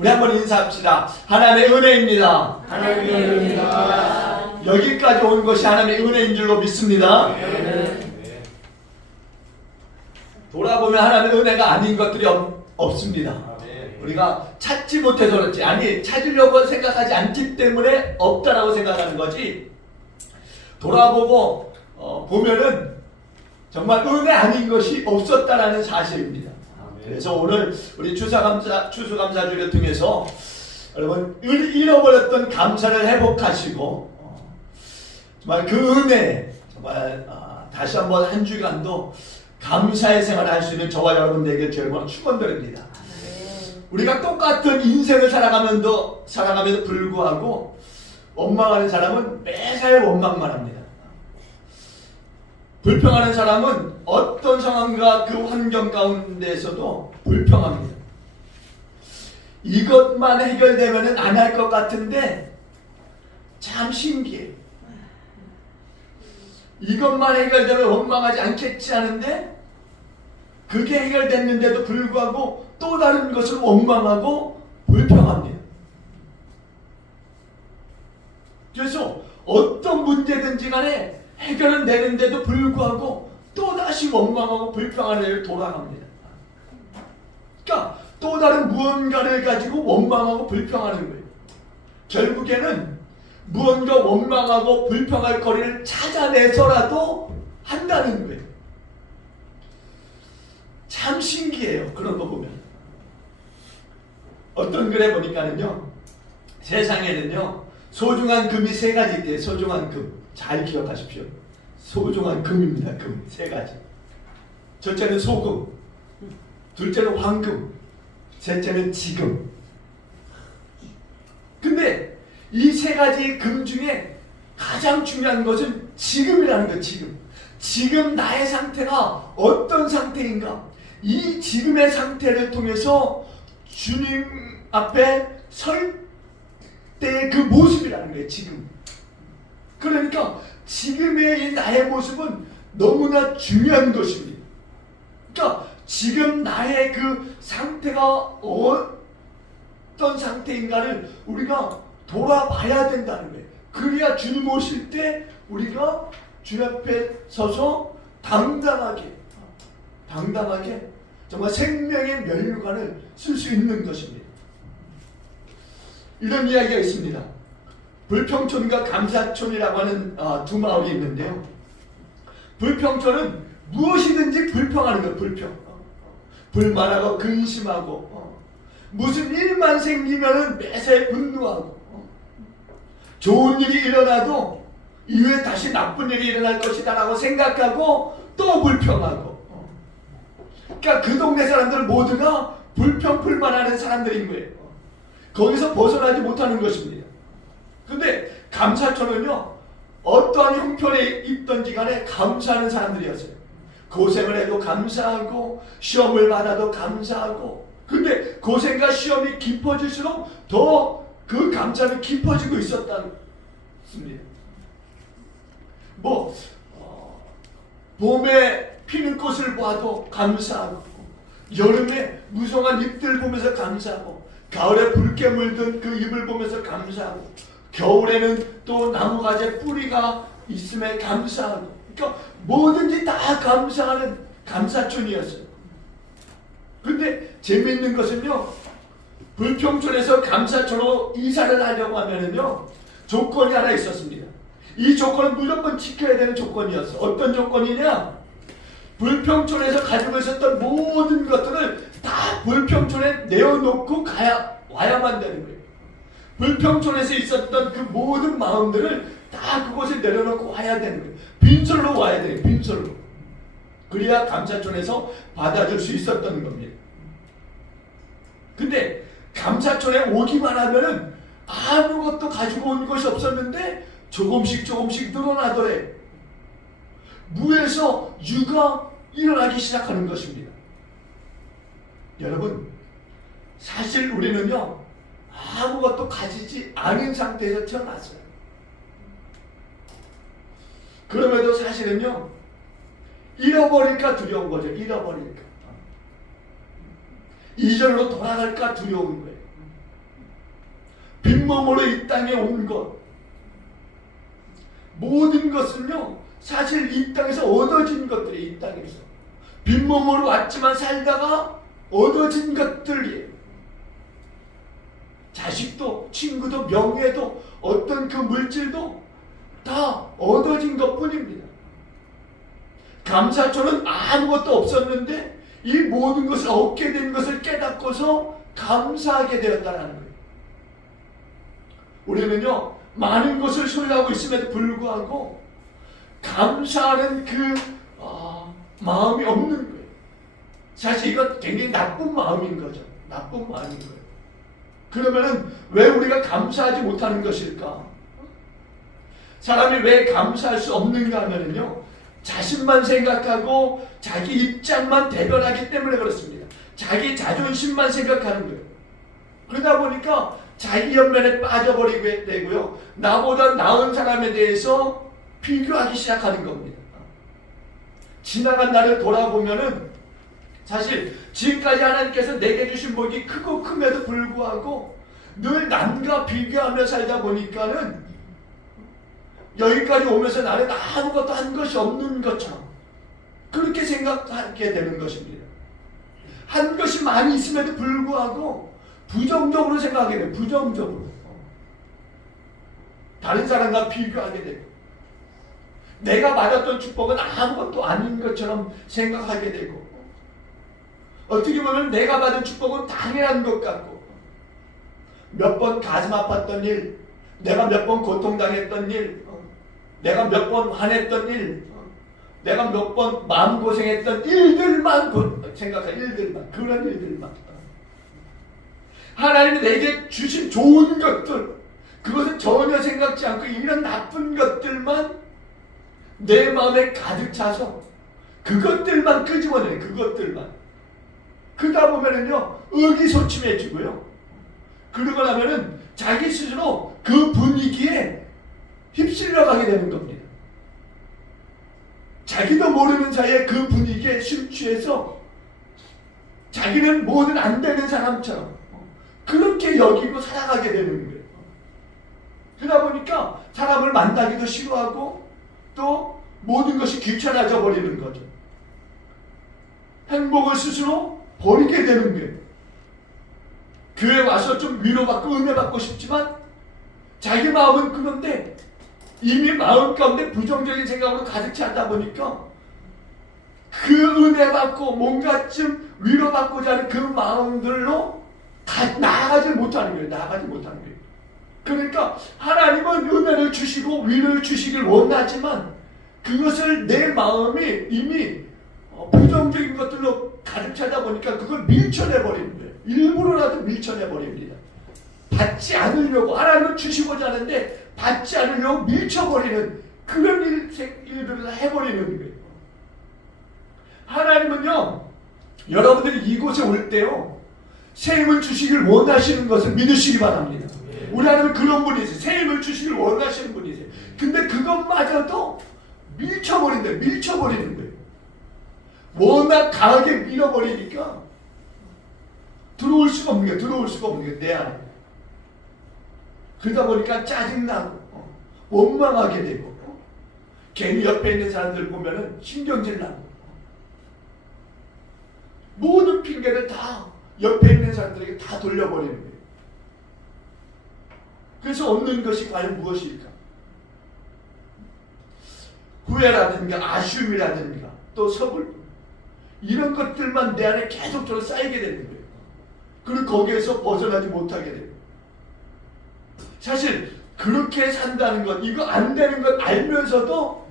우리 한번 인사합시다. 하나님의 은혜입니다. 하나님의 은혜입니다. 여기까지 온 것이 하나님의 은혜인 줄로 믿습니다. 돌아보면 하나님의 은혜가 아닌 것들이 없습니다. 우리가 찾지 못해서 그렇지, 아니 찾으려고 생각하지 않기 때문에 없다라고 생각하는 거지, 돌아보고 보면은 정말 은혜 아닌 것이 없었다라는 사실입니다. 그래서 오늘 우리 추수감사주를 통해서 여러분 잃어버렸던 감사를 회복하시고 정말 그 은혜 정말 다시 한번 한 주간도 감사의 생활을 할 수 있는 저와 여러분들에게 주님으로 축원드립니다. 우리가 똑같은 인생을 살아가면서 불구하고 원망하는 사람은 매사에 원망만 합니다. 불평하는 사람은 어떤 상황과 그 환경 가운데에서도 불평합니다. 이것만 해결되면 안 할 것 같은데 참 신기해. 이것만 해결되면 원망하지 않겠지 하는데 그게 해결됐는데도 불구하고 또 다른 것을 원망하고 불평합니다. 그래서 어떤 문제든지 간에 해결은 되는데도 불구하고 또다시 원망하고 불평하는 일을 돌아갑니다. 그러니까 또 다른 무언가를 가지고 원망하고 불평하는 거예요. 결국에는 무언가 원망하고 불평할 거리를 찾아내서라도 한다는 거예요. 참 신기해요. 그런 거 보면. 어떤 글에 보니까는요, 세상에는요 소중한 금이 세 가지 있대요. 소중한 금. 잘 기억하십시오. 소중한 금입니다. 금. 세 가지. 첫째는 소금, 둘째는 황금, 셋째는 지금. 근데 이 세 가지 금 중에 가장 중요한 것은 지금이라는 거예요. 지금 나의 상태가 어떤 상태인가, 이 지금의 상태를 통해서 주님 앞에 설 때의 그 모습이라는 거예요. 지금. 그러니까 지금의 이 나의 모습은 너무나 중요한 것입니다. 그러니까 지금 나의 그 상태가 어떤 상태인가를 우리가 돌아봐야 된다는 거예요. 그래야 주님 오실 때 우리가 주 앞에 서서 당당하게 정말 생명의 면류관을 쓸 수 있는 것입니다. 이런 이야기가 있습니다. 불평촌과 감사촌이라고 하는 두 마을이 있는데요. 불평촌은 무엇이든지 불평하는 거예요. 불만하고 근심하고 무슨 일만 생기면 매사에 분노하고 좋은 일이 일어나도 이후에 다시 나쁜 일이 일어날 것이다 라고 생각하고 또 불평하고, 그러니까 그 동네 사람들 모두가 불평불만하는 사람들인 거예요. 거기서 벗어나지 못하는 것입니다. 근데 감사촌은요, 어떠한 형편에 있던지 간에 감사하는 사람들이었어요. 고생을 해도 감사하고 시험을 받아도 감사하고. 근데 고생과 시험이 깊어질수록 더 그 감사는 깊어지고 있었다는 것입니다. 봄에 피는 꽃을 봐도 감사하고, 여름에 무성한 잎들 보면서 감사하고, 가을에 붉게 물든 그 잎을 보면서 감사하고, 겨울에는 또 나무가지에 뿌리가 있음에 감사하고, 그러니까 뭐든지 다 감사하는 감사촌이었어요. 근데 재미있는 것은요, 불평촌에서 감사촌으로 이사를 하려고 하면은요, 조건이 하나 있었습니다. 이 조건은 무조건 지켜야 되는 조건이었어. 어떤 조건이냐? 불평촌에서 가지고 있었던 모든 것들을 다 불평촌에 내어놓고 와야만 되는 거예요. 불평촌에서 있었던 그 모든 마음들을 다 그곳에 내려놓고 와야 되는 거예요. 빈솔로 와야 돼요. 빈솔로. 그래야 감사촌에서 받아줄 수 있었던 겁니다. 근데 감사촌에 오기만 하면은 아무것도 가지고 온 것이 없었는데 조금씩 늘어나더래. 무에서 유가 일어나기 시작하는 것입니다. 여러분, 사실 우리는요, 아무것도 가지지 않은 상태에서 태어났어요. 그럼에도 사실은요, 잃어버릴까 두려운 거죠. 잃어버릴까. 이전으로 돌아갈까 두려운 거예요. 빈몸으로 이 땅에 온 것, 모든 것은요 사실 이 땅에서 얻어진 것들이, 이 땅에서 빈몸으로 왔지만 살다가 얻어진 것들이에요. 자식도, 친구도, 명예도, 어떤 그 물질도 다 얻어진 것뿐입니다. 감사초는 아무것도 없었는데 이 모든 것을 얻게 된 것을 깨닫고서 감사하게 되었다는 거예요. 우리는요 많은 것을 소유하고 있음에도 불구하고 감사하는 그 마음이 없는 거예요. 사실 이거 굉장히 나쁜 마음인 거죠. 나쁜 마음인 거예요. 그러면은 왜 우리가 감사하지 못하는 것일까? 사람이 왜 감사할 수 없는가 하면은요 자신만 생각하고 자기 입장만 대변하기 때문에 그렇습니다. 자기 자존심만 생각하는 거예요. 그러다 보니까 자기 연면에 빠져버리게 되고요. 나보다 나은 사람에 대해서 비교하기 시작하는 겁니다. 지나간 날을 돌아보면은 사실 지금까지 하나님께서 내게 주신 복이 크고 큼에도 불구하고 늘 남과 비교하며 살다 보니까는 여기까지 오면서 나는 아무것도 한 것이 없는 것처럼 그렇게 생각하게 되는 것입니다. 한 것이 많이 있음에도 불구하고 부정적으로 생각하게 돼요. 부정적으로. 다른 사람과 비교하게 되고 내가 받았던 축복은 아무것도 아닌 것처럼 생각하게 되고 어떻게 보면 내가 받은 축복은 당연한 것 같고 몇 번 가슴 아팠던 일, 내가 몇 번 고통당했던 일, 내가 몇 번 화냈던 일, 내가 몇 번 마음고생했던 일들만 생각해. 일들만, 그런 일들만. 하나님이 내게 주신 좋은 것들, 그것은 전혀 생각지 않고 이런 나쁜 것들만 내 마음에 가득 차서 그것들만 끄집어내. 그것들만. 그러다 보면은요 의기소침해지고요. 그러고 나면은 자기 스스로 그 분위기에 휩쓸려 가게 되는 겁니다. 자기도 모르는 사이에 그 분위기에 심취해서 자기는 뭐든 안 되는 사람처럼 그렇게 여기고 살아가게 되는 거예요. 그러다 보니까 사람을 만나기도 싫어하고 또 모든 것이 귀찮아져 버리는 거죠. 행복을 스스로 버리게 되는 거예요. 교회 와서 좀 위로받고 은혜받고 싶지만 자기 마음은 그런데 이미 마음 가운데 부정적인 생각으로 가득 차다 보니까 그 은혜받고 뭔가 좀 위로받고자 하는 그 마음들로 나아가지 못하는 거예요. 나아가지 못하는 거예요. 그러니까 하나님은 은혜를 주시고 위로를 주시길 원하지만 그것을 내 마음이 이미 부정적인 것들로 가득 차다 보니까 그걸 밀쳐내버리는 거예요. 일부러라도 밀쳐내버립니다. 받지 않으려고 하나님은 주시고자 하는데 받지 않으려고 밀쳐버리는 그런 일들을 해버리는 거예요. 하나님은요 여러분들이 이곳에 올 때요 새 힘을 주시길 원하시는 것을 믿으시기 바랍니다. 우리 하나님은 그런 분이세요. 새 힘을 주시길 원하시는 분이세요. 근데 그것마저도 밀쳐버리는 거예요. 워낙 강하게 밀어버리니까 들어올 수가 없는 거예요. 내 안에. 그러다 보니까 짜증나고 원망하게 되고 괜히 옆에 있는 사람들 보면은 신경질 나고 모든 핑계를 다 옆에 있는 사람들에게 다 돌려버리는 거예요. 그래서 얻는 것이 과연 무엇일까? 후회라든가 아쉬움이라든가 또 서글 이런 것들만 내 안에 계속적으로 쌓이게 되는 거예요. 그리고 거기에서 벗어나지 못하게 돼요. 사실 그렇게 산다는 것, 이거 안 되는 것 알면서도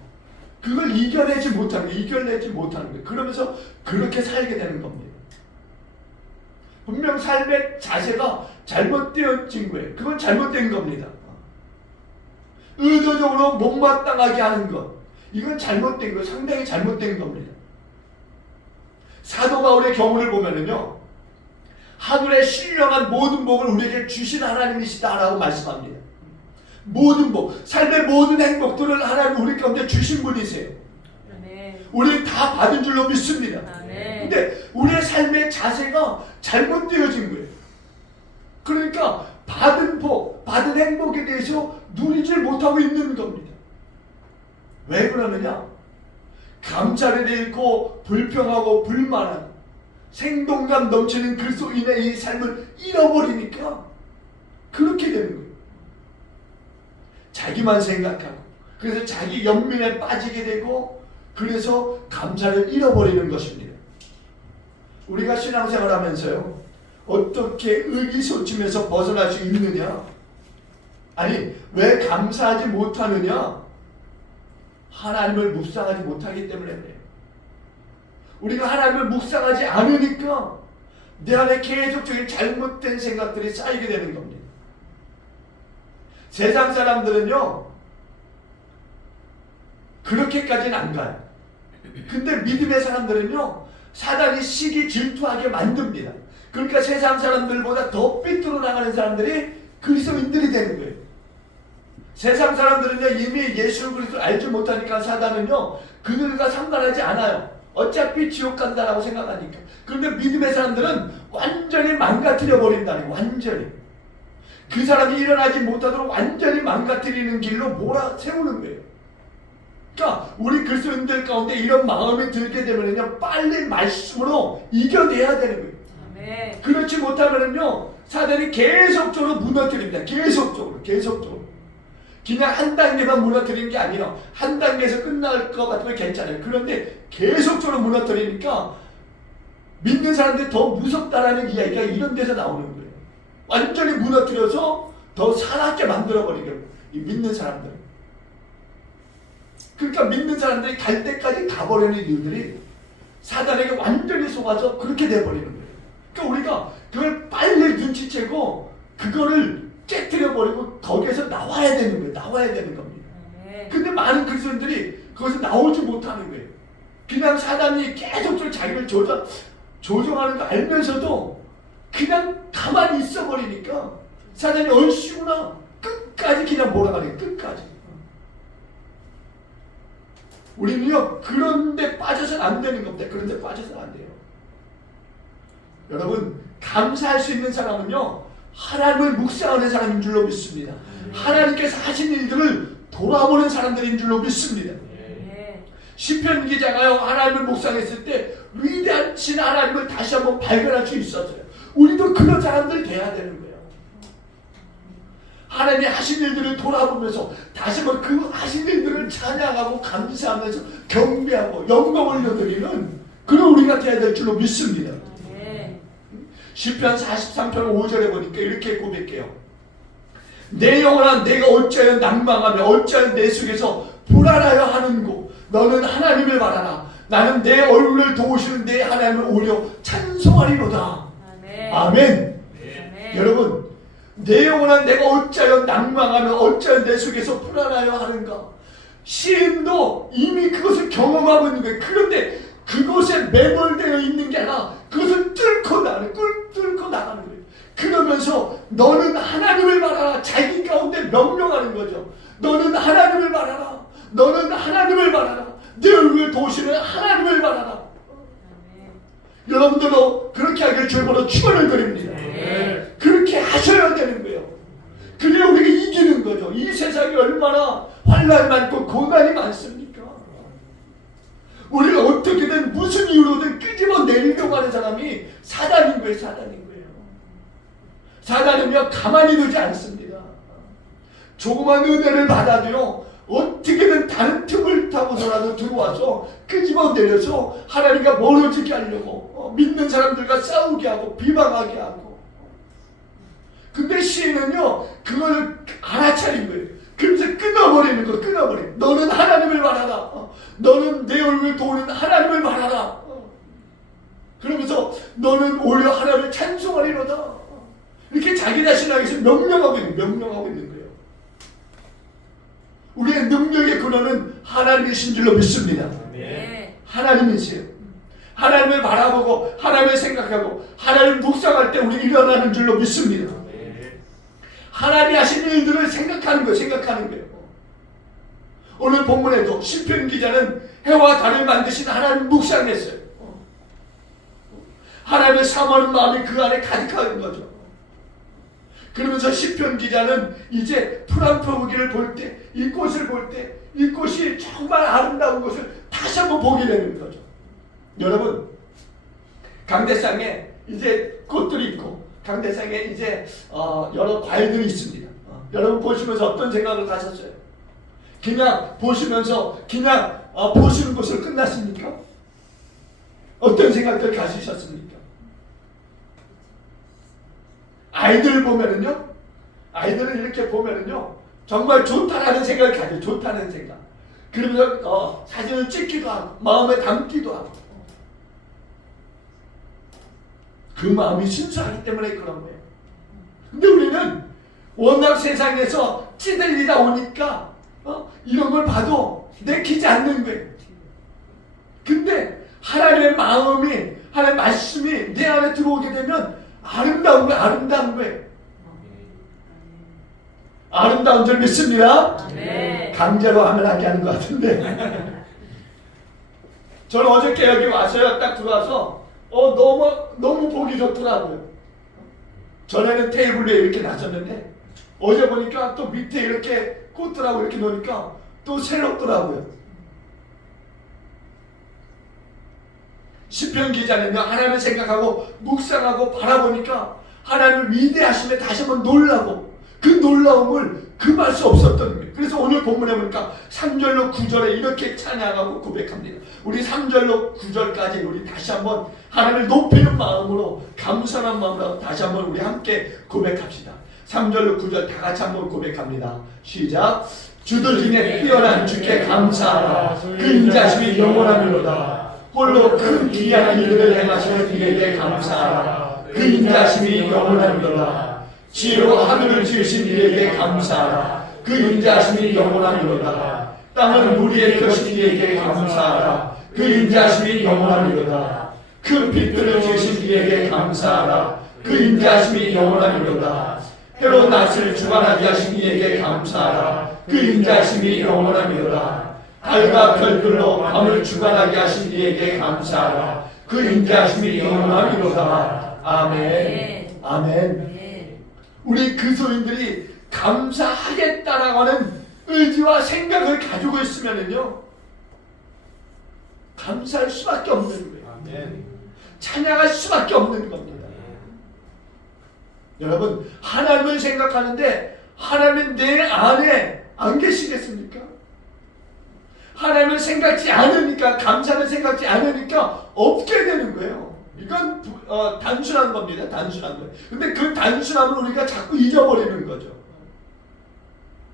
그걸 이겨내지 못하는 거예요. 그러면서 그렇게 살게 되는 겁니다. 분명 삶의 자세가 잘못되어진 거예요. 그건 잘못된 겁니다. 의도적으로 못마땅하게 하는 것, 이건 잘못된 거, 상당히 잘못된 겁니다. 사도 바울의 경우를 보면은요, 하늘의 신령한 모든 복을 우리에게 주신 하나님이시다라고 말씀합니다. 모든 복, 삶의 모든 행복들을 하나님 우리 가운데 주신 분이세요. 우리는 다 받은 줄로 믿습니다. 근데 우리의 삶의 자세가 잘못되어진 거예요. 그러니까 받은 복, 받은 행복에 대해서 누리질 못하고 있는 겁니다. 왜 그러느냐? 감사를 잃고 불평하고 불만하고 생동감 넘치는 그리스도인의 이 삶을 잃어버리니까 그렇게 되는 거예요. 자기만 생각하고 그래서 자기 연민에 빠지게 되고 그래서 감사를 잃어버리는 것입니다. 우리가 신앙생활 하면서요, 어떻게 의기소침해서 벗어날 수 있느냐? 아니, 왜 감사하지 못하느냐? 하나님을 묵상하지 못하기 때문에 그래요. 우리가 하나님을 묵상하지 않으니까 내 안에 계속적인 잘못된 생각들이 쌓이게 되는 겁니다. 세상 사람들은요, 그렇게까지는 안 가요. 근데 믿음의 사람들은요, 사단이 시기 질투하게 만듭니다. 그러니까 세상 사람들보다 더 삐뚤어 나가는 사람들이 그리스도인들이 되는 거예요. 세상 사람들은요, 이미 예수 그리스도를 알지 못하니까 사단은요, 그들과 상관하지 않아요. 어차피 지옥 간다라고 생각하니까. 그런데 믿음의 사람들은 완전히 망가뜨려 버린다는 거예요. 완전히. 그 사람이 일어나지 못하도록 완전히 망가뜨리는 길로 몰아세우는 거예요. 그러니까 우리 그리스도인들 가운데 이런 마음이 들게 되면요, 빨리 말씀으로 이겨내야 되는 거예요. 아멘. 그렇지 못하면요, 사단이 계속적으로 무너뜨립니다. 계속적으로. 그냥 한 단계만 무너뜨리는 게 아니에요. 한 단계에서 끝날 것 같으면 괜찮아요. 그런데 계속적으로 무너뜨리니까 믿는 사람들이 더 무섭다라는 이야기가 이런 데서 나오는 거예요. 완전히 무너뜨려서 더 사납게 만들어버리게 이 믿는 사람들. 그러니까 믿는 사람들이 갈 때까지 가버리는 이유들이 사단에게 완전히 속아서 그렇게 돼버리는 거예요. 그러니까 우리가 그걸 빨리 눈치채고 그거를 깨뜨려버리고 거기에서 나와야 되는 거예요. 나와야 되는 겁니다. 근데 많은 그리스도인들이 거기서 나오지 못하는 거예요. 그냥 사단이 계속 자기를 조종하는 거 알면서도 그냥 가만히 있어버리니까 사단이 얼씨구나 끝까지 그냥 몰아가는 거예요. 끝까지. 우리는요, 그런데 빠져서는 안 되는 겁니다. 그런데 빠져서는 안 돼요. 여러분, 감사할 수 있는 사람은요, 하나님을 묵상하는 사람인 줄로 믿습니다. 하나님께서 하신 일들을 돌아보는 사람들인 줄로 믿습니다. 시편 기자가요, 하나님을 묵상했을 때 위대하신 하나님을 다시 한번 발견할 수 있었어요. 우리도 그런 사람들이 돼야 되는 거예요. 하나님이 하신 일들을 돌아보면서 다시 한번 그 하신 일들을 찬양하고 감사하면서 경배하고 영광을 올려드리는 그런 우리가 돼야 될 줄로 믿습니다. 시편 43편 5절에 보니까 이렇게 고백해요. 내 영혼아, 내가 어찌하여 낭망하며 어찌하여 내 속에서 불안하여 하는고 너는 하나님을 바라라. 나는 내 얼굴을 도우시는 내 하나님을 오려 찬송하리로다. 아멘. 아멘. 네. 여러분, 내 영혼아, 내가 어찌하여 낭망하며 어찌하여 내 속에서 불안하여 하는가. 시인도 이미 그것을 경험하고 있는 거예요. 그런데 그것에 매몰되어 있는 게 아니라 그것을 뚫고 나가는 거예요. 그러면서 너는 하나님을 바라라. 자기 가운데 명령하는 거죠. 너는 하나님을 바라라. 너는 하나님을 바라라. 내 얼굴을 도우시는 하나님을 바라라. 여러분들도 그렇게 하길 주님으로 축원을 드립니다. 그렇게 하셔야 되는 거예요. 그래야 우리가 이기는 거죠. 이 세상이 얼마나 환난이 많고 고난이 많습니까? 우리가 어떻게든 무슨 이유로든 끄집어 내리려고 하는 사람이 사단인 거예요. 사단은요, 가만히 두지 않습니다. 조그만 은혜를 받아도요, 어떻게든 다른 틈을 타고서라도 들어와서 끄집어 내려서 하나님과 멀어지게 하려고 믿는 사람들과 싸우게 하고 비방하게 하고. 근데 시인은요, 그걸 알아차린 거예요. 그래서 끊어버리는 거, 끊어버려. 너는 하나님을 바라라. 너는 내 얼굴을 도우는 하나님을 바라라. 그러면서 너는 오히려 하나님을 찬송하리로다. 이렇게 자기 자신에게서 명령하고 있는 거예요. 우리의 능력의 근원은 하나님이신 줄로 믿습니다. 하나님이세요. 하나님을 바라보고 하나님을 생각하고 하나님을 묵상할 때 우리 일어나는 줄로 믿습니다. 하나님이 하신 일들을 생각하는 거예요. 오늘 본문에도 시편 기자는 해와 달을 만드신 하나님을 묵상했어요. 하나님을 사모하는 마음이 그 안에 가득한 거죠. 그러면서 시편 기자는 이제 풀한포기를 볼 때, 이 꽃을 볼 때, 이 꽃이 정말 아름다운 것을 다시 한번 보게 되는 거죠. 여러분, 강대상에 이제 꽃들이 있고, 강대상에 이제 여러 과일들이 있습니다. 여러분 보시면서 어떤 생각을 가졌어요? 그냥 보시면서 그냥 보시는 것으로 끝났습니까? 어떤 생각들 가지셨습니까? 아이들 보면은요, 아이들을 이렇게 보면은요, 정말 좋다라는 생각을 가져요. 좋다는 생각. 그러면서 사진을 찍기도 하고, 마음에 담기도 하고. 그 마음이 순수하기 때문에 그런 거예요. 근데 우리는 워낙 세상에서 찌들리다 오니까 이런 걸 봐도 내키지 않는 거예요. 근데 하나님의 마음이, 하나님의 말씀이 내 안에 들어오게 되면 아름다운 거예요. 아름다운 거예요. 아름다운 줄 믿습니다. 네. 강제로 하면 안 하는 것 같은데. 저는 어저께 여기 와서요, 딱 들어와서 너무 보기 좋더라고요. 전에는 테이블 위에 이렇게 놨었는데 어제 보니까 또 밑에 이렇게 꽃들하고 이렇게 놓으니까 또 새롭더라고요. 시편 기자는요, 하나님을 생각하고 묵상하고 바라보니까 하나님을 위대하심에 다시 한번 놀라고, 그 놀라움을 금할 수 없었던 거예요. 그래서 오늘 본문에 보니까 3절로 9절에 이렇게 찬양하고 고백합니다. 우리 3절로 9절까지 우리 다시 한번 하나님을 높이는 마음으로, 감사한 마음으로 다시 한번 우리 함께 고백합시다. 3절로 9절 다 같이 한번 고백합니다. 시작. 주들 중에 뛰어난 주께 감사하라. 그 인자심이 영원하밀로다. 홀로 큰 기이한 일들을 행하시는 이에게 감사하라. 그 인자심이 영원하밀로다. 지혜로 하늘을 지으신 이에게 감사하라. 그 인자심이 영원하밀로다. 땅은 무리의 것인 이에게 감사하라. 그 인자심이 영원하밀로다. 큰 빛들을 지으신 이에게 감사하라. 그 인자심이 영원하밀로다. 해로 낮을 주관하게 하신 이에게 감사하라. 그 인자심이 영원하밀로다. 달과 별들로 밤을 주관하게 하신 이에게 감사하라. 그 인자심이 영원하밀로다. 아멘. 아멘. 우리 그리스도인들이 감사하겠다라고 하는 의지와 생각을 가지고 있으면은요, 감사할 수밖에 없는 거예요. 아멘. 찬양할 수밖에 없는 겁니다. 여러분, 하나님을 생각하는데 하나님은 내 안에 안 계시겠습니까? 하나님을 생각지 않으니까, 감사를 생각지 않으니까 없게 되는 거예요. 이건 단순한 겁니다. 단순한 거예요. 근데 그 단순함을 우리가 자꾸 잊어버리는 거죠.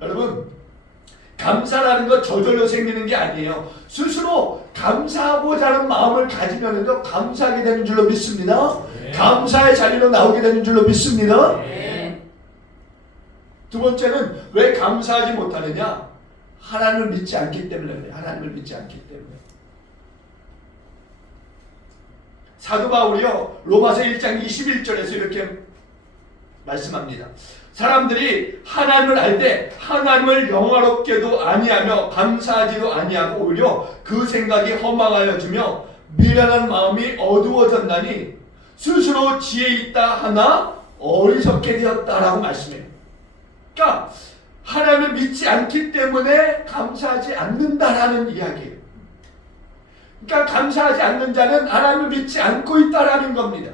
여러분, 감사라는 건 저절로 생기는 게 아니에요. 스스로 감사하고자 하는 마음을 가지면은요, 감사하게 되는 줄로 믿습니다. 네. 감사의 자리로 나오게 되는 줄로 믿습니다. 네. 두 번째는 왜 감사하지 못하느냐? 하나님을 믿지 않기 때문에 그래요. 하나님을 믿지 않기 때문에. 사도 바울이요, 로마서 1장 21절에서 이렇게 말씀합니다. 사람들이 하나님을 알 때 하나님을 영화롭게도 아니하며 감사하지도 아니하고 오히려 그 생각이 허망하여지며 미련한 마음이 어두워졌나니 스스로 지혜 있다 하나 어리석게 되었다라고 말씀해요. 그러니까 하나님을 믿지 않기 때문에 감사하지 않는다라는 이야기예요. 그러니까 감사하지 않는 자는 하나님을 믿지 않고 있다라는 겁니다.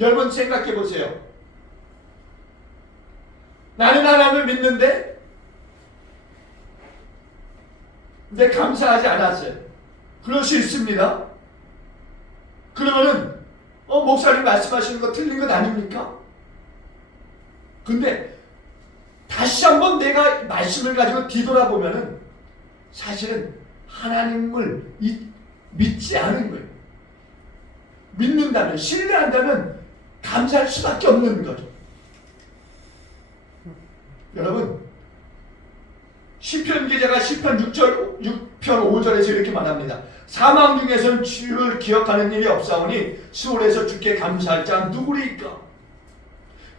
여러분 생각해 보세요. 나는 하나님을 믿는데 근데 감사하지 않았어요. 그럴 수 있습니다. 그러면은 목사님 말씀하시는 거 틀린 것 아닙니까? 근데 다시 한번 내가 말씀을 가지고 뒤돌아보면은 사실은 하나님을 믿지 않은 거예요. 믿는다면, 신뢰한다면 감사할 수밖에 없는 거죠. 여러분, 시편 기자가 시편 6편 5절에서 이렇게 말합니다. 사망 중에서는 주를 기억하는 일이 없사오니 수월에서 주께 감사할 자는 누구리까?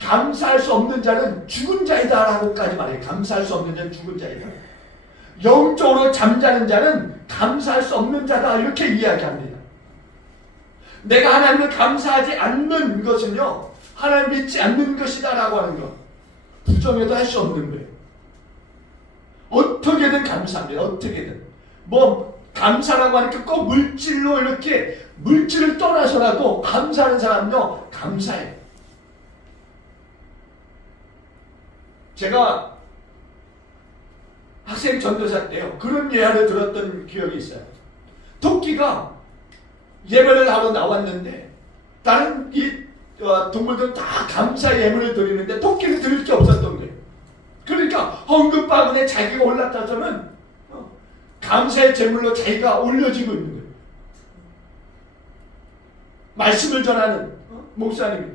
감사할 수 없는 자는 죽은 자이다 라고까지 말해요. 감사할 수 없는 자는 죽은 자이다. 영적으로 잠자는 자는 감사할 수 없는 자다 이렇게 이야기합니다. 내가 하나님을 감사하지 않는 것은요, 하나님 믿지 않는 것이다 라고 하는 것, 부정해도 할 수 없는 거예요. 어떻게든 감사합니다. 어떻게든. 뭐 감사라고 하니까 꼭 물질로 이렇게 물질을 떠나서라도 감사하는 사람은요 감사해요. 제가 학생 전도사 때요 그런 예화를 들었던 기억이 있어요. 토끼가 예배를 하러 나왔는데 다른 동물들은 다 감사 예물을 드리는데 토끼는 드릴 게 없었던 거예요. 그러니까 헌금 바구니에 자기가 올랐다서는 감사의 제물로 자기가 올려지고 있는 거예요. 말씀을 전하는 목사님이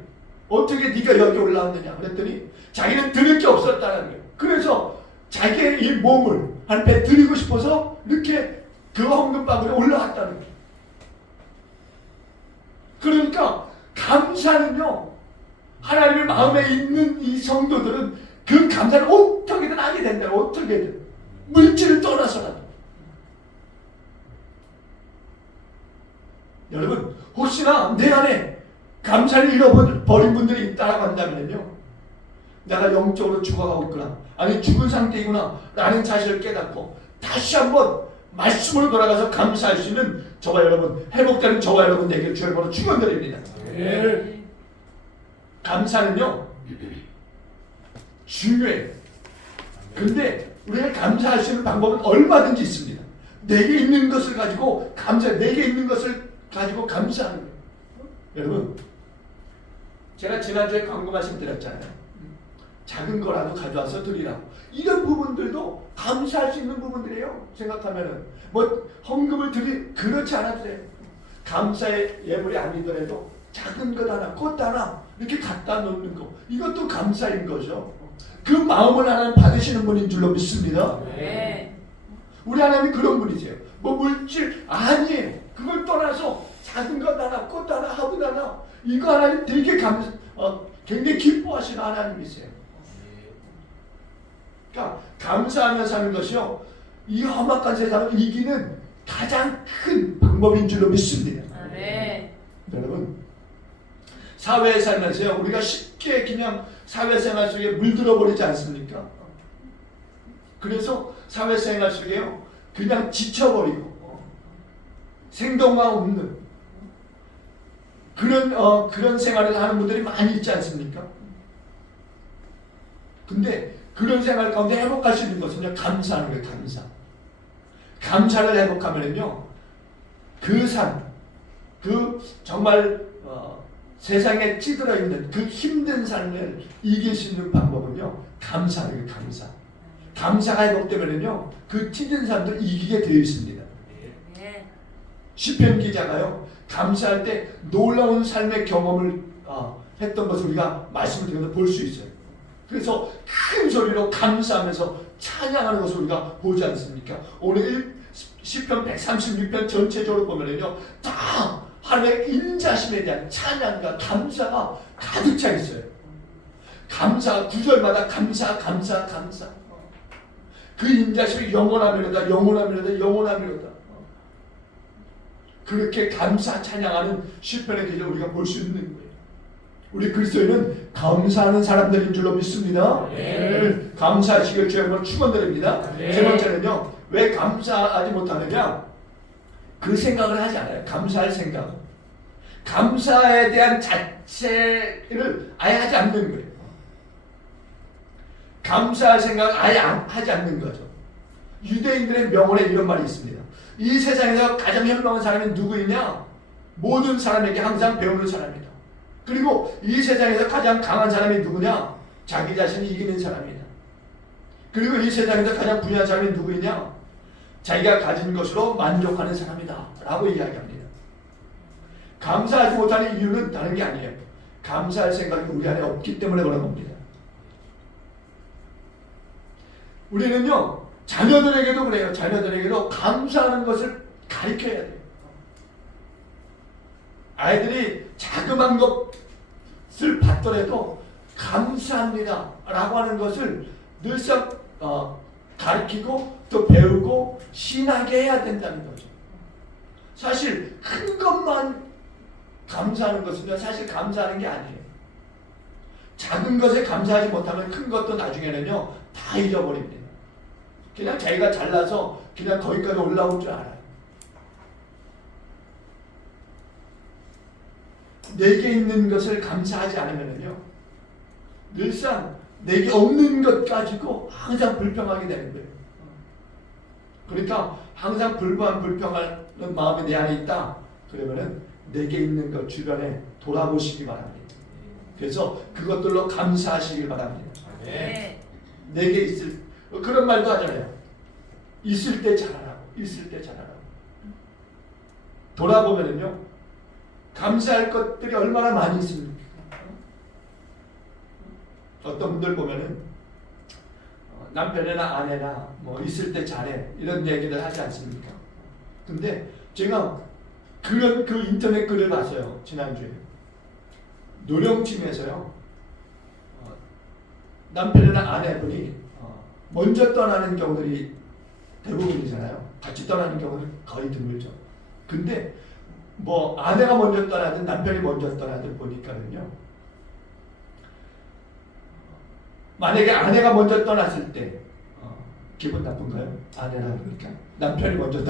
어떻게 네가 여기 올라왔느냐 그랬더니 자기는 드릴 게 없었다는 거예요. 그래서 자기의 이 몸을 한 배 드리고 싶어서 이렇게 그 헌금 바구니에 올라왔다는 거예요. 그러니까 감사는요 하나님의 마음에 있는 이 성도들은 그 감사를 어떻게든 하게 된다. 어떻게든 물질을 떠나서라도. 여러분 혹시나 내 안에 감사를 잃어버린 분들이 있다고 한다면요 내가 영적으로 죽어가고 있구나 아니 죽은 상태이구나 라는 사실을 깨닫고 다시 한번 말씀으로 돌아가서 감사할 수 있는 저와 여러분 회복되는 저와 여러분 되기를 주의 이름으로 축원드립니다. 네. 감사는요 중요해요. 근데 우리가 감사할 수 있는 방법은 얼마든지 있습니다. 내게 있는 것을 가지고 내게 있는 것을 가지고 감사하는 거예요. 여러분 제가 지난주에 광고 말씀 드렸잖아요. 작은 거라도 가져와서 드리라고. 이런 부분들도 감사할 수 있는 부분들이에요. 생각하면은 뭐 헌금을 그렇지 않아도 돼요. 감사의 예물이 아니더라도 작은 것 하나, 꽃 하나 이렇게 갖다 놓는 거 이것도 감사인 거죠. 그 마음을 하나님 받으시는 분인 줄로 믿습니다. 네. 우리 하나님이 그런 분이세요. 뭐 물질 아니에요. 그걸 떠나서 작은 것 하나, 꽃 하나, 화분 하나 이거 하나님 되게 굉장히 기뻐하시는 하나님이세요. 그러니까 감사하며 사는 것이요 이 험악한 세상을 이기는 가장 큰 방법인 줄로 믿습니다. 네. 여러분 사회에 살면서요 우리가 쉽게 그냥 사회생활 속에 물들어 버리지 않습니까? 그래서 사회생활 속에요 그냥 지쳐버리고 생동감 없는 그런 생활을 하는 분들이 많이 있지 않습니까? 근데 그런 생활 가운데 회복할 수 있는 것은요 감사하는 거예요. 감사를 회복하면은요 그 정말 세상에 찌들어 있는 그 힘든 삶을 이길 수 있는 방법은요 감사예요. 감사가 회복되면은요 그 찌든 삶을 이기게 되어 있습니다. 시편 기자가요 감사할 때 놀라운 삶의 경험을 했던 것을 우리가 말씀을 드려서 볼 수 있어요. 그래서 큰 소리로 감사하면서 찬양하는 것을 우리가 보지 않습니까? 오늘 시편 136편 전체적으로 보면은요 다 하나님의 인자심에 대한 찬양과 감사가 가득 차 있어요. 감사 구절마다 감사. 그 인자심이 영원하미로다. 그렇게 감사 찬양하는 시편의 계절 우리가 볼 수 있는 거예요. 우리 그리스도인은 감사하는 사람들인 줄로 믿습니다. 네. 감사하시길 주의 이름으로 축원드립니다. 네. 세 번째는요 왜 감사하지 못하느냐 그 생각을 하지 않아요. 감사할 생각 감사에 대한 자체를 아예 하지 않는 거예요. 감사할 생각을 아예 하지 않는 거죠. 유대인들의 명언에 이런 말이 있습니다. 이 세상에서 가장 현명한 사람이 누구이냐? 모든 사람에게 항상 배우는 사람이다. 그리고 이 세상에서 가장 강한 사람이 누구냐? 자기 자신이 이기는 사람이다. 그리고 이 세상에서 가장 부유한 사람이 누구이냐? 자기가 가진 것으로 만족하는 사람이다 라고 이야기합니다. 감사하지 못하는 이유는 다른 게 아니에요. 감사할 생각이 우리 안에 없기 때문에 그런 겁니다. 우리는요 자녀들에게도 그래요. 자녀들에게도 감사하는 것을 가르쳐야 돼요. 아이들이 자그마한 것을 받더라도 감사합니다 라고 하는 것을 늘상 가르치고 또 배우고 신하게 해야 된다는 거죠. 사실 큰 것만 감사하는 것은요 사실 감사하는 게 아니에요. 작은 것에 감사하지 못하면 큰 것도 나중에는요 다 잊어버립니다. 그냥 자기가 잘나서 그냥 거기까지 올라올 줄 알아요. 내게 있는 것을 감사하지 않으면요 늘상 내게 없는 것 가지고 항상 불평하게 되는 거예요. 그러니까 항상 불평하는 마음이 내 안에 있다. 그러면은 내게 있는 것 주변에 돌아보시기 바랍니다. 그래서 그것들로 감사하시길 바랍니다. 네. 내게 있을 그런 말도 하잖아요. 있을 때 잘하라고. 있을 때 잘하라고. 돌아보면은요 감사할 것들이 얼마나 많이 있습니까? 어떤 분들 보면은 남편이나 아내나 뭐 있을 때 잘해 이런 얘기를 하지 않습니까? 근데 제가 그런 그 인터넷 글을 봤어요. 지난주에 노령팀에서요 남편이나 아내분이 먼저 떠나는 경우들이 대부분이잖아요. 같이 떠나는 경우는 거의 드물죠. 근데 뭐 아내가 먼저 떠나든 남편이 먼저 떠나든 보니까는요 만약에 아내가 먼저 떠났을 때 기분 나쁜가요? 아내라 그러니까 남편이 먼저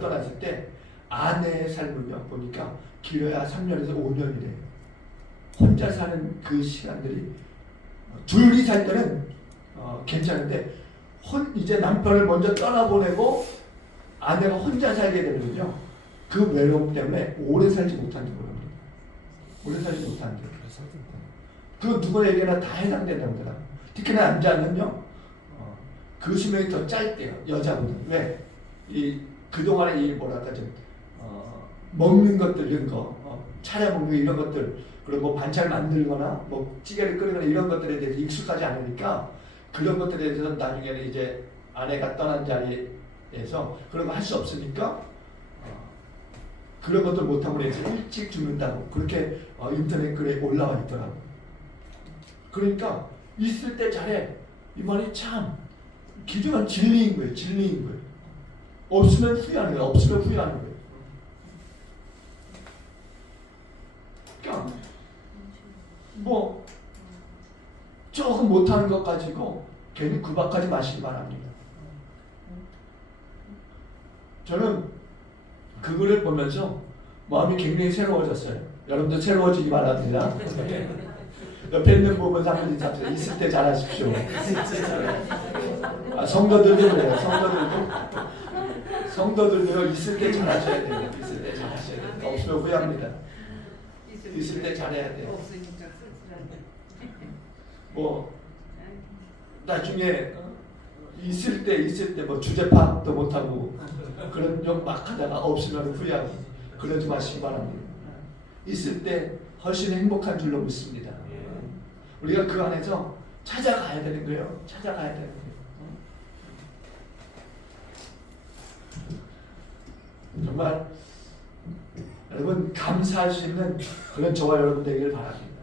떠났을 때 아내의 삶은요 보니까 길어야 3년에서 5년이래요. 혼자 사는 그 시간들이 둘이 살 때는 괜찮은데 이제 남편을 먼저 떠나보내고 아내가 혼자 살게 되면요 그 외로움 때문에 오래 살지 못한다고 합니다. 오래 살지 못한다고. 그 누구에게나 다 해당된다고 하더라고요. 특히나 남자는요 그 수명이 더 짧대요. 여자분들. 왜? 그동안에 뭐랄까 좀 먹는 것들 이런 거 차려 먹는 거 이런 것들 그리고 뭐 반찬 만들거나 뭐 찌개를 끓이거나 이런 것들에 대해서 익숙하지 않으니까 그런 것들에 대해서 나중에는 이제 아내가 떠난 자리에서 그런 거 할 수 없으니까 그런 것들 못하고 해서 일찍 죽는다고 그렇게 인터넷 글에 올라와 있더라고요. 그러니까 있을 때 잘해 이 말이 참 기존한 진리인 거예요. 진리인 거예요. 없으면 후회하는 거예요. 없으면 후회하는 거예요. 그러니까 뭐 조금 못하는 것 가지고 괜히 구박하지 마시기 바랍니다. 저는 그 글을 보면서 마음이 굉장히 새로워졌어요. 여러분도 새로워지기 바랍니다. 옆에 있는 부분 한번 인사하세요. 있을 때 잘하십시오. 성도들도 그래요. 성도들도 있을 때 잘하셔야 돼요. 있을 때 잘하셔야 돼요. 없으면 후회합니다. 있을 때 잘해야 돼요. 뭐 나중에 있을 때 뭐 주제 파악도 못하고 그런 욕 막 하다가 없으면 후회하고 그러지 마시기 바랍니다. 있을 때 훨씬 행복한 줄로 믿습니다. 우리가 그 안에서 찾아가야 되는 거예요. 찾아가야 되는 거예요. 정말 여러분 감사할 수 있는 그런 저와 여러분 되기를 바랍니다.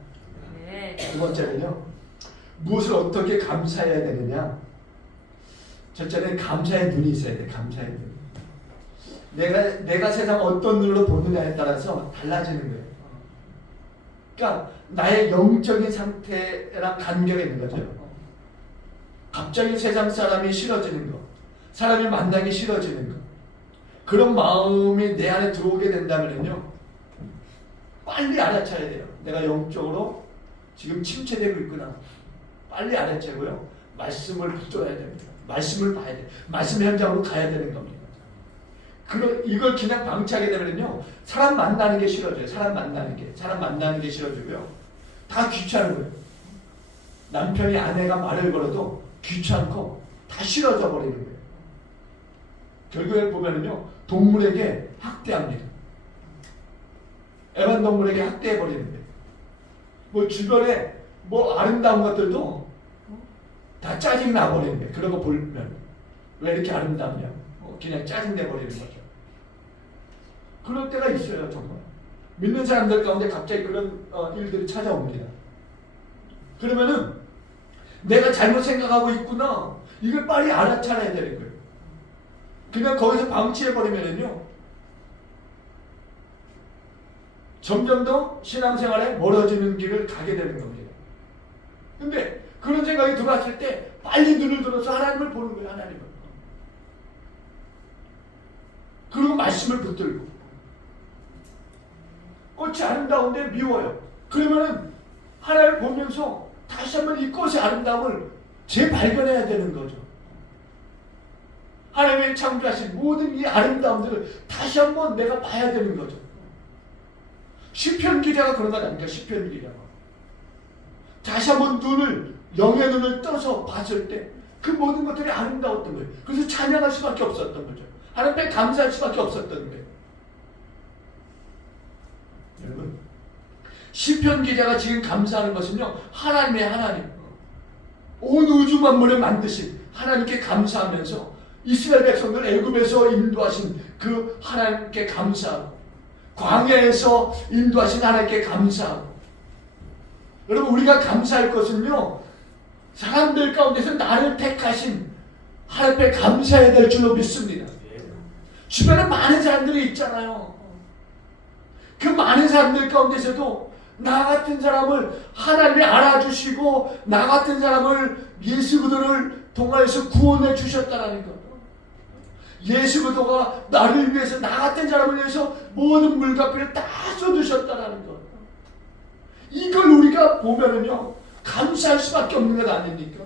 두 번째는요. 무엇을 어떻게 감사해야 되느냐. 첫째는 감사의 눈이 있어야 돼. 감사의 눈. 내가 세상 어떤 눈으로 보느냐에 따라서 달라지는 거예요. 그러니까 나의 영적인 상태랑 관계가 있는 거죠. 갑자기 세상 사람이 싫어지는 거, 사람이 만나기 싫어지는 거, 그런 마음이 내 안에 들어오게 된다면요, 빨리 알아차야 돼요. 내가 영적으로 지금 침체되고 있구나. 빨리 알아채고요. 말씀을 붙들어야 됩니다. 말씀을 봐야 돼요. 말씀 현장으로 가야 되는 겁니다. 이걸 그냥 방치하게 되면요, 사람 만나는 게 싫어져요. 사람 만나는 게 싫어지고요. 다 귀찮은 거예요. 남편이 아내가 말을 걸어도 귀찮고 다 싫어져 버리는 거예요. 결국에 보면은요, 동물에게 학대합니다. 애완동물에게 학대해 버리는 거예요. 뭐 주변에 뭐 아름다운 것들도 다 짜증 나버리는 거예요. 그런 거 보면 왜 이렇게 아름답냐? 그냥 짜증 내버리는 거죠. 그럴 때가 있어요, 정말. 믿는 사람들 가운데 갑자기 그런 일들이 찾아옵니다. 그러면은 내가 잘못 생각하고 있구나. 이걸 빨리 알아차려야 되는 거예요. 그냥 거기서 방치해버리면은요, 점점 더 신앙생활에 멀어지는 길을 가게 되는 겁니다. 근데 그런 생각이 들어왔을 때 빨리 눈을 들어서 하나님을 보는 거예요. 하나님을. 그리고 말씀을 붙들고. 꽃이 아름다운데 미워요. 그러면은 하나님을 보면서 다시 한번 이 꽃의 아름다움을 재발견해야 되는 거죠. 하나님의 창조하신 모든 이 아름다움들을 다시 한번 내가 봐야 되는 거죠. 시편 기자가 그런 거 아닙니까? 시편 기자가 다시 한번 영의 눈을 떠서 봤을 때 그 모든 것들이 아름다웠던 거예요. 그래서 찬양할 수밖에 없었던 거죠. 하나님께 감사할 수밖에 없었던 거예요. 여러분, 시편 기자가 지금 감사하는 것은요, 하나님의 하나님, 온 우주 만물을 만드신 하나님께 감사하면서 이스라엘 백성들 애굽에서 인도하신 그 하나님께 감사하고, 광야에서 인도하신 하나님께 감사하고. 여러분, 우리가 감사할 것은요, 사람들 가운데서 나를 택하신 하나님께 감사해야 될 줄로 믿습니다. 주변에 많은 사람들이 있잖아요. 그 많은 사람들 가운데서도 나 같은 사람을 하나님이 알아주시고 나 같은 사람을 예수 그리스도를 통하여서 구원해 주셨다는 것. 예수 그리스도가 나를 위해서, 나 같은 사람을 위해서 모든 물값을 다 쏟으셨다는 것. 이걸 우리가 보면은요, 감사할 수밖에 없는 것 아닙니까?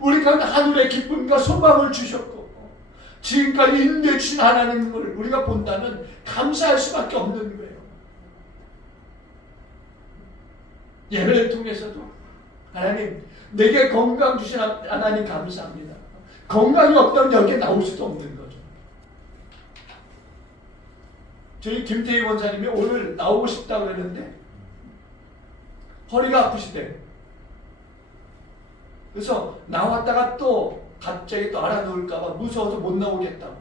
우리가 하늘의 기쁨과 소망을 주셨고 지금까지 인도해 주신 하나님을 우리가 본다면 감사할 수밖에 없는 거예요. 예배를 통해서도 하나님, 내게 건강 주신 하나님 감사합니다. 건강이 없다면 여기에 나올 수도 없는 거죠. 저희 김태희 원사님이 오늘 나오고 싶다고 그랬는데 허리가 아프시대. 그래서 나왔다가 또 갑자기 또 알아놓을까봐 무서워서 못 나오겠다고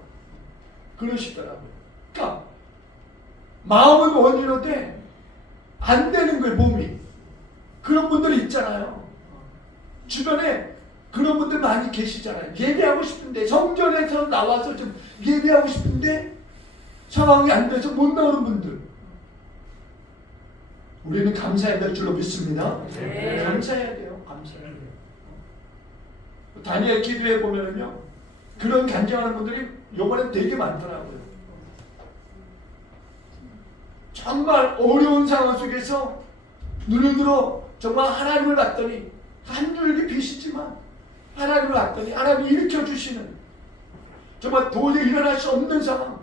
그러시더라고요. 그러니까 마음은 원이로되 안 되는 거예요, 몸이. 그런 분들이 있잖아요. 주변에 그런 분들 많이 계시잖아요. 예배하고 싶은데, 성전에서 나와서 좀 예배하고 싶은데 상황이 안 돼서 못 나오는 분들. 우리는 감사해야 될 줄로 믿습니다. 네. 감사해야 돼요. 감사해야 돼요. 다니엘 기도해 보면은요, 그런 간증하는 분들이 요번에 되게 많더라고요. 정말 어려운 상황 속에서 눈을 들어 정말 하나님을 봤더니, 한 줄기 빛이지만 하나님을 봤더니 하나님이 일으켜 주시는, 정말 도저히 일어날 수 없는 상황.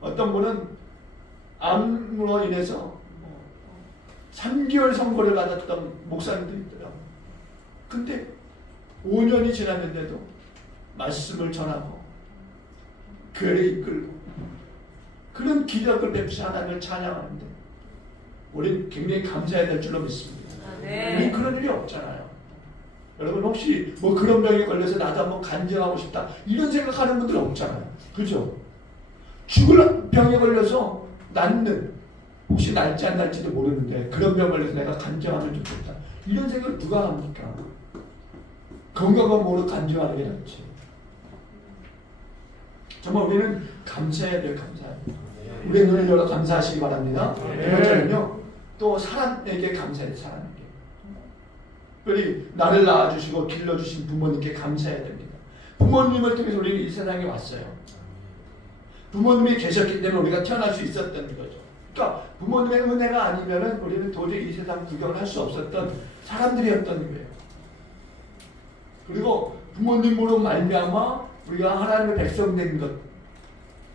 어떤 분은 암으로 인해서 3개월 선고를 받았던 목사님도 있더라고요. 근데 5년이 지났는데도 말씀을 전하고 교회를 이끌고 그런 기적을 베푸신 하나님을 찬양하는데 우리는 굉장히 감사해야 될 줄로 믿습니다. 네. 우리 그런 일이 없잖아요. 여러분, 혹시 뭐 그런 병에 걸려서 나도 한번 간증하고 싶다 이런 생각하는 분들 없잖아요. 그죠? 죽을 병에 걸려서 낫는, 혹시 날지 안 날지도 모르는데 그런 병 걸려서 내가 간증하면 좋겠다 이런 생각을 누가 합니까? 건강한 모르고 간증하는 게 낫지. 정말 우리는 감사해야 될 감사해야 돼요. 우리의 눈을 열어 감사하시기 바랍니다. 두 번째는요, 또 사람에게 감사해야 돼요. 사람에게. 특별히 나를 낳아주시고 길러주신 부모님께 감사해야 됩니다. 부모님을 통해서 우리는 이 세상에 왔어요. 부모님이 계셨기 때문에 우리가 태어날 수 있었던 거죠. 그러니까 부모님의 은혜가 아니면은 우리는 도저히 이 세상 구경을 할 수 없었던 사람들이었던 거예요. 그리고 부모님으로 말미암아 우리가 하나님의 백성 된 것,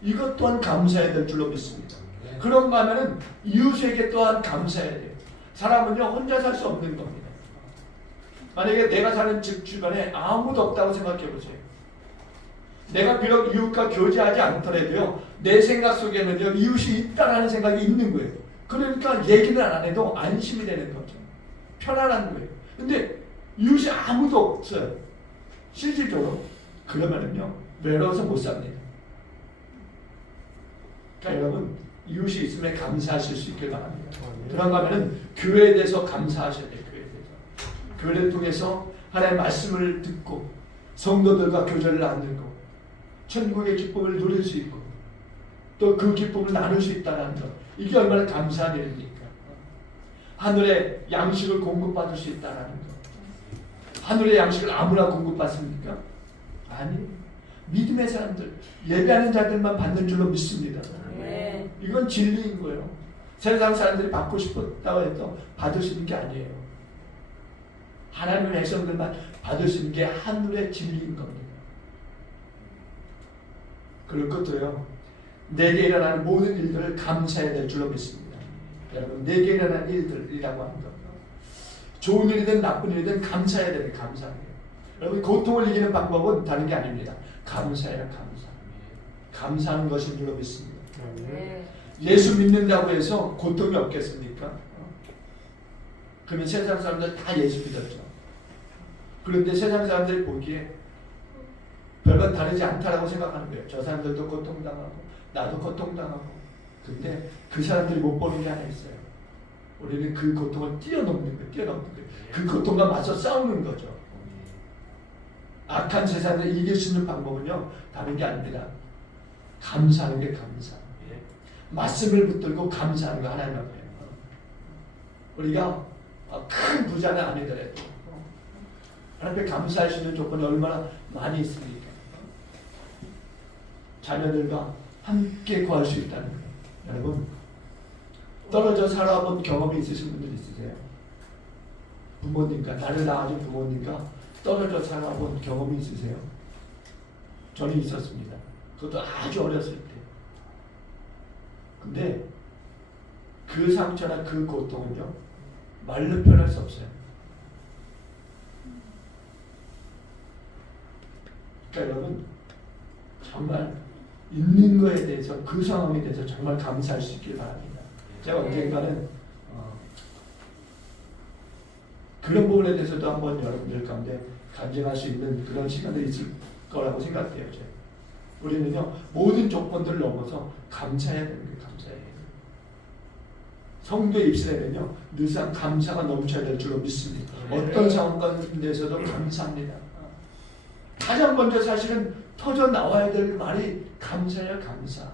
이것 또한 감사해야 될 줄로 믿습니다. 그런가 하면은 이웃에게 또한 감사해야 돼요. 사람은요, 혼자 살 수 없는 겁니다. 만약에 내가 사는 집 주변에 아무도 없다고 생각해 보세요. 내가 비록 이웃과 교제하지 않더라도요, 내 생각 속에는요, 이웃이 있다라는 생각이 있는 거예요. 그러니까 얘기를 안 해도 안심이 되는 거죠. 편안한 거예요. 근데 이웃이 아무도 없어요. 실질적으로. 그러면은요, 외로워서 못 삽니다. 그러니까 여러분, 이웃이 있으면 감사하실 수 있길 바랍니다. 그런가 하면은 교회에 대해서 감사하셔야 돼요. 교회에 대해서. 교회를 통해서 하나님의 말씀을 듣고 성도들과 교제를 나누고 천국의 기쁨을 누릴 수 있고 또 그 기쁨을 나눌 수 있다는 것, 이게 얼마나 감사한 일입니까? 하늘의 양식을 공급받을 수 있다는 것. 하늘의 양식을 아무나 공급받습니까? 아니. 믿음의 사람들, 예배하는 자들만 받는 줄로 믿습니다. 네. 이건 진리인 거예요. 세상 사람들이 받고 싶었다고 해도 받을 수 있는 게 아니에요. 하나님의 백성들만 받을 수 있는 게 하늘의 진리인 겁니다. 그럴 것도요. 내게 일어나는 모든 일들을 감사해야 될 줄로 믿습니다. 여러분, 내게 일어나는 일들이라고 하는 겁니다. 좋은 일이든 나쁜 일이든 감사해야 되는 감사해요. 여러분, 고통을 이기는 방법은 다른 게 아닙니다. 감사해요, 감사. 감사하는 것인 줄로 믿습니다. 네. 예수 믿는다고 해서 고통이 없겠습니까? 그러면 세상 사람들 다 예수 믿었죠. 그런데 세상 사람들이 보기에 별반 다르지 않다라고 생각하는 거예요. 저 사람들도 고통당하고 나도 고통당하고. 근데 그 사람들이 못 보는 게 하나 있어요. 우리는 그 고통을 뛰어넘는 거예요. 뛰어넘는 거예요. 그 고통과 맞서 싸우는 거죠. 악한 세상을 이길 수 있는 방법은요, 다른 게 아닙니다. 감사하는 게 감사. 말씀을 붙들고 감사하는 거 하나님 앞에. 우리가 큰 부자는 아니더라도 하나님 앞에 감사할 수 있는 조건이 얼마나 많이 있습니까? 자녀들과 함께 구할 수 있다는 거예요. 여러분, 떨어져 살아본 경험이 있으신 분들 있으세요? 부모님과, 나를 낳아준 부모님과 떨어져 살아본 경험이 있으세요? 저는 있었습니다. 그것도 아주 어렸을 때. 근데 그 상처나 그 고통은요, 말로 표현할 수 없어요. 그러니까 여러분, 정말 있는 거에 대해서, 그 상황에 대해서 정말 감사할 수 있길 바랍니다. 제가 언젠가는 그런 부분에 대해서도 한번 여러분들 가운데 간증할 수 있는 그런 시간들이 있을 거라고 생각해요. 우리는요, 모든 조건들을 넘어서 감사해야 되는 거예요. 감사해야 돼요. 성도의 입술에는요, 늘상 감사가 넘쳐야 될 줄로 믿습니다. 어떤 상황 가운데서도 감사합니다. 가장 먼저 사실은 터져 나와야 될 말이 감사야, 감사.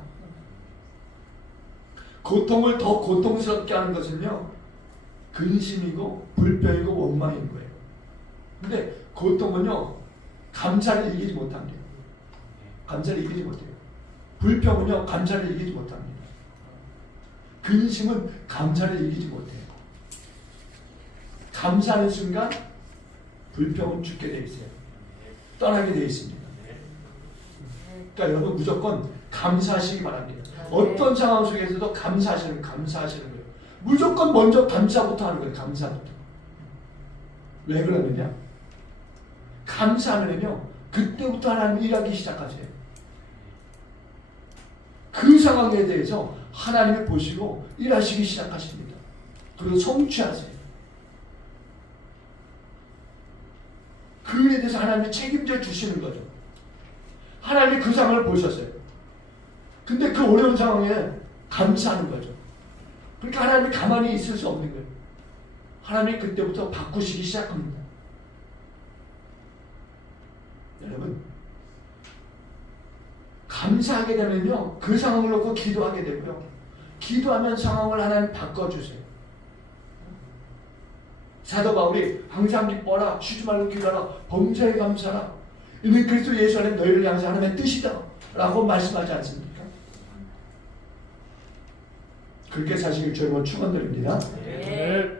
고통을 더 고통스럽게 하는 것은요, 근심이고 불평이고 원망인 거예요. 근데 고통은요, 감사를 이기지 못합니다. 감사를 이기지 못해요. 불평은요, 감사를 이기지 못합니다. 근심은 감사를 이기지 못해요. 감사하는 순간 불평은 죽게 되어 있어요. 떠나게 되어 있습니다. 그러니까 여러분, 무조건 감사하시기 바랍니다. 어떤 상황 속에서도 감사하시는 거예요. 무조건 먼저 감사부터 하는 거예요. 감사부터. 왜 그러느냐? 감사하면요, 그때부터 하나님 일하기 시작하세요. 그 상황에 대해서 하나님을 보시고 일하시기 시작하십니다. 그리고 성취하세요. 그 일에 대해서 하나님이 책임져 주시는 거죠. 하나님이 그 상황을 보셨어요. 근데 그 어려운 상황에 감사하는 거죠. 그러니까 하나님이 가만히 있을 수 없는 거예요. 하나님이 그때부터 바꾸시기 시작합니다. 여러분, 감사하게 되면요, 그 상황을 놓고 기도하게 되고요, 기도하면 상황을 하나님 바꿔주세요. 사도 바울이 항상 기뻐라, 쉬지 말고 기도하라, 범사에 감사하라, 이는 그리스도 예수 안에 너희를 향한 하나님의 뜻이다 라고 말씀하지 않습니까? 그렇게 사시길 주님은 축원드립니다. 네.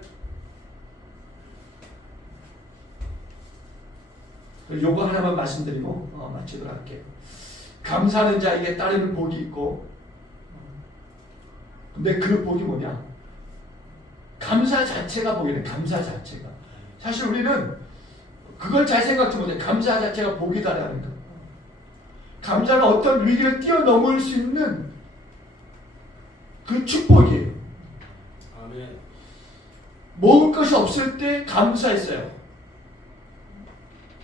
요거 하나만 말씀드리고 마치도록 할게요. 감사하는 자에게 따르는 복이 있고, 근데 그 복이 뭐냐? 감사 자체가 복이래. 감사 자체가. 사실 우리는 그걸 잘 생각지 못해. 감사 자체가 복이다라는 거. 감사는 어떤 위기를 뛰어넘을 수 있는 그 축복이에요. 아멘. 먹을 것이 없을 때 감사했어요.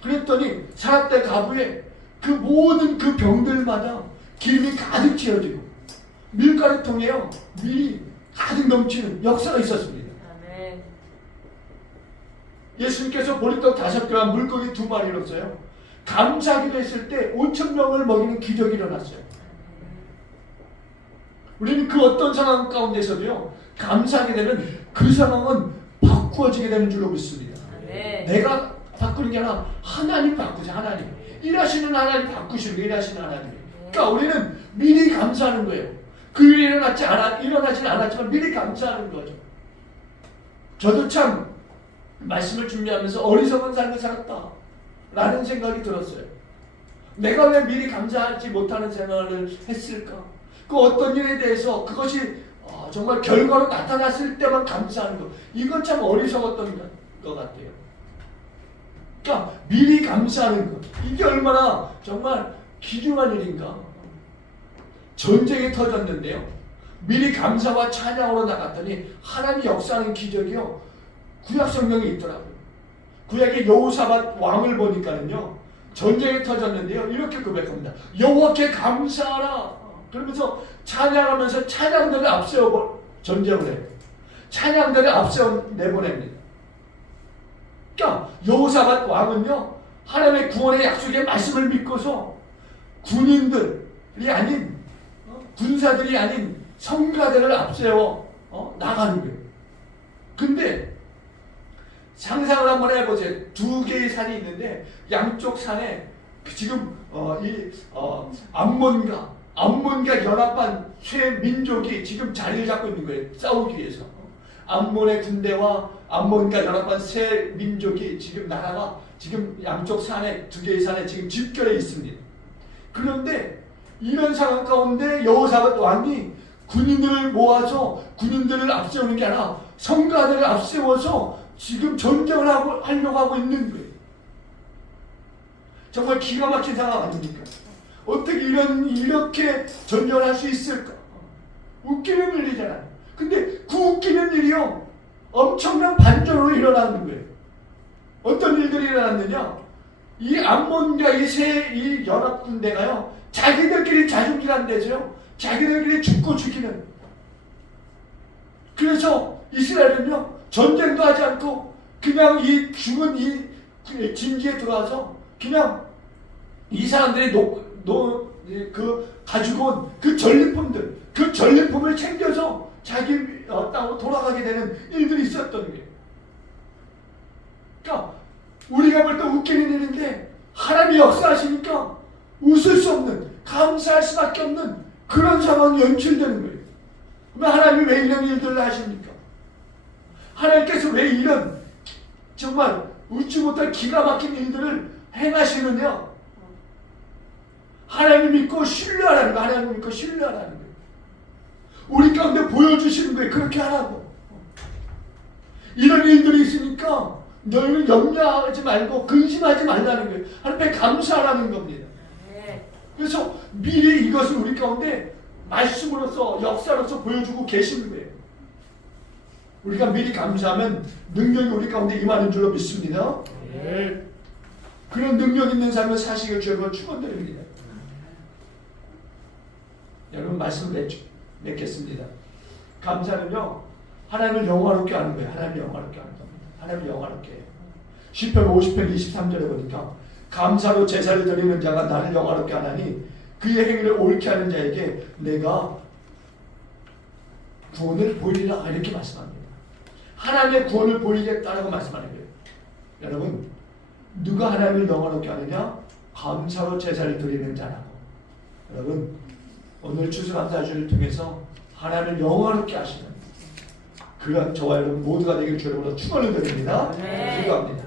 그랬더니 사람들 가부에 그 모든 그 병들마다 기름이 가득 채워지고 밀가루통에요, 밀이 가득 넘치는 역사가 있었습니다. 아멘. 예수님께서 보리떡 5개와 물고기 2마리로서요, 감사기도 했을 때 5,000명을 먹이는 기적이 일어났어요. 우리는 그 어떤 상황 가운데서도요, 감사하게 되면 그 상황은 바꾸어지게 되는 줄로 믿습니다. 아멘. 내가 바꾸는 게 아니라 하나님 바꾸자. 하나님 일하시는 하나님 바꾸시는 거 일하시는 하나님. 그러니까 우리는 미리 감사하는 거예요. 그 일이 일어나지는 않았지만 미리 감사하는 거죠. 저도 참 말씀을 준비하면서 어리석은 삶을 살았다 라는 생각이 들었어요. 내가 왜 미리 감사하지 못하는 생각을 했을까? 그 어떤 일에 대해서 그것이 정말 결과로 나타났을 때만 감사하는 것, 이건 참 어리석었던 것 같아요. 그러니까 미리 감사하는 것, 이게 얼마나 정말 귀중한 일인가. 전쟁이 터졌는데요, 미리 감사와 찬양으로 나갔더니 하나님이 역사하는 기적이요, 구약 성경에 있더라고요. 구약의 여호사밧 왕을 보니까는요, 전쟁이 터졌는데요, 이렇게 고백합니다. 여호와께 감사하라. 그러면서 찬양하면서 찬양들을 앞세워 전쟁을 해요. 찬양들을 앞세워 내보냅니다. 그러니까 여호사밧 왕은요, 하나님의 구원의 약속의 말씀을 믿고서 군인들이 아닌 군사들이 아닌 성가들을 앞세워 나가는 거예요. 근데 상상을 한번 해보세요. 두 개의 산이 있는데 양쪽 산에 지금 암몬과 연합한 세 민족이 지금 자리를 잡고 있는 거예요. 싸우기 위해서. 암몬의 군대와 암몬과 연합한 세 민족이 지금 나라가 지금 양쪽 산에, 두 개의 산에 지금 집결해 있습니다. 그런데 이런 상황 가운데 여호사밧 왕이 군인들을 모아서 군인들을 앞세우는 게 아니라 성가들을 앞세워서 지금 전쟁을 하려고 하고 있는 거예요. 정말 기가 막힌 상황 아닙니까? 어떻게 이렇게 전쟁을 할 수 있을까? 웃기는 일이잖아요. 근데 그 웃기는 일이요, 엄청난 반전으로 일어나는 거예요. 어떤 일들이 일어났느냐? 이 암몬과 이 연합군대가요, 자기들끼리 자중질하는 데서요, 자기들끼리 죽고 죽이는. 그래서 이스라엘은요, 전쟁도 하지 않고 그냥 이 죽은 이 진지에 들어와서 그냥 이 사람들이 가지고 온 그 전리품들, 그 전리품을 챙겨서 자기 땅으로 돌아가게 되는 일들이 있었던 거예요. 그러니까 우리가 볼 때 웃기는 일인데 하나님이 역사하시니까 웃을 수 없는, 감사할 수밖에 없는 그런 상황이 연출되는 거예요. 그러면 하나님이 왜 이런 일들을 하십니까? 하나님께서 왜 이런 정말 웃지 못할 기가 막힌 일들을 행하시느냐? 하나님 믿고 신뢰하라는 거예요. 하나님 믿고 신뢰하라는 거예요. 우리 가운데 보여주시는 거예요. 그렇게 하라고. 이런 일들이 있으니까 너희는 염려하지 말고 근심하지 말라는 거예요. 하나님께 감사하라는 겁니다. 그래서 미리 이것을 우리 가운데 말씀으로서 역사로서 보여주고 계시는 거예요. 우리가 미리 감사하면 능력이 우리 가운데 임하는 줄로 믿습니다. 네. 그런 능력 있는 삶을 사시길 주님으로 축원드립니다. 여러분 말씀을 맺겠습니다. 감사는요, 하나님을 영화롭게 하는 거예요. 하나님을 영화롭게 하는 겁니다. 하나님을 영화롭게 해요. 시편 50편 23절에 보니까 감사로 제사를 드리는 자가 나를 영화롭게 하나니 그의 행위를 옳게 하는 자에게 내가 구원을 보이리라, 이렇게 말씀합니다. 하나님의 구원을 보이겠다라고 말씀하는 거예요. 여러분, 누가 하나님을 영화롭게 하느냐? 감사로 제사를 드리는 자라고. 여러분, 오늘 추수감사주를 통해서 하나님을 영화롭게 하시는 그런 저와 여러분 모두가 되길 주님으로 축원을 드립니다. 네. 기도합니다.